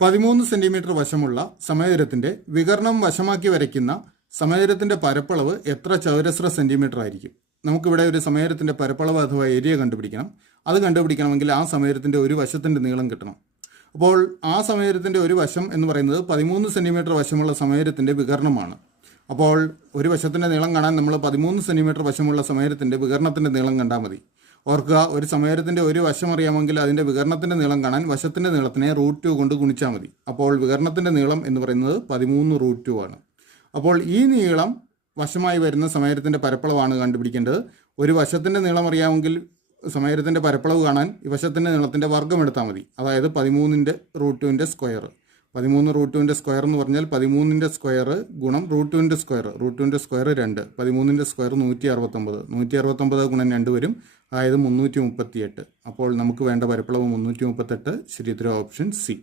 13 centimetre വശമുള്ള സമചതുരത്തിന്റെ വികർണം വശമാക്കി വരയ്ക്കുന്ന സമചതുരത്തിന്റെ പരപ്പളവ് എത്ര ചതുരശ്ര സെന്റിമീറ്റർ ആയിരിക്കും? നമുക്കിവിടെ ഒരു സമചതുരത്തിന്റെ പരപ്പളവ് അഥവാ ഏരിയ കണ്ടുപിടിക്കണം. അത് കണ്ടുപിടിക്കണമെങ്കിൽ ആ സമചതുരത്തിന്റെ ഒരു വശത്തിന്റെ നീളം കിട്ടണം. അപ്പോൾ ആ സമചതുരത്തിന്റെ ഒരു വശം എന്ന് പറയുന്നത് 13 സെന്റിമീറ്റർ വശമുള്ള സമചതുരത്തിന്റെ വികർണമാണ്. അപ്പോൾ ഒരു വശത്തിന്റെ നീളം കാണാൻ നമ്മൾ 13 സെന്റിമീറ്റർ വശമുള്ള സമചതുരത്തിന്റെ വികർണത്തിന്റെ നീളം കണ്ടാൽ മതി. ഓർക്കുക, ഒരു സമചതുരത്തിന്റെ ഒരു വശം അറിയാമെങ്കിൽ അതിന്റെ വികർണത്തിന്റെ നീളം കാണാൻ വശത്തിന്റെ നീളത്തിനെ √2 കൊണ്ട് ഗുണിച്ചാൽ മതി. അപ്പോൾ വികർണത്തിന്റെ നീളം എന്ന് പറയുന്നത് 13√2 ആണ്. അപ്പോൾ ഈ നീളം വശമായി വരുന്ന സമചതുരത്തിന്റെ പരപ്പളവാണ് കണ്ടുപിടിക്കേണ്ടത്. ഒരു വശത്തിന്റെ നീളം അറിയാമെങ്കിൽ സമചതുരത്തിന്റെ പരപ്പളവ് കാണാൻ ഈ വശത്തിന്റെ നീളത്തിന്റെ വർഗ്ഗം എടുത്താൽ മതി. അതായത് 13√2 സ്ക്വയർ. 13√2 സ്ക്വയർ എന്ന് പറഞ്ഞാൽ 13 സ്ക്വയർ ഗുണം √2 സ്ക്വയർ. √2 സ്ക്വയർ 2. 13 സ്ക്വയർ 169. 169 ഗുണം 2 വരും, അതായത് 338. അപ്പോൾ നമുക്ക് വേണ്ട പരപ്പളവ് 338. ശരിയുത്തരം ഓപ്ഷൻ സി.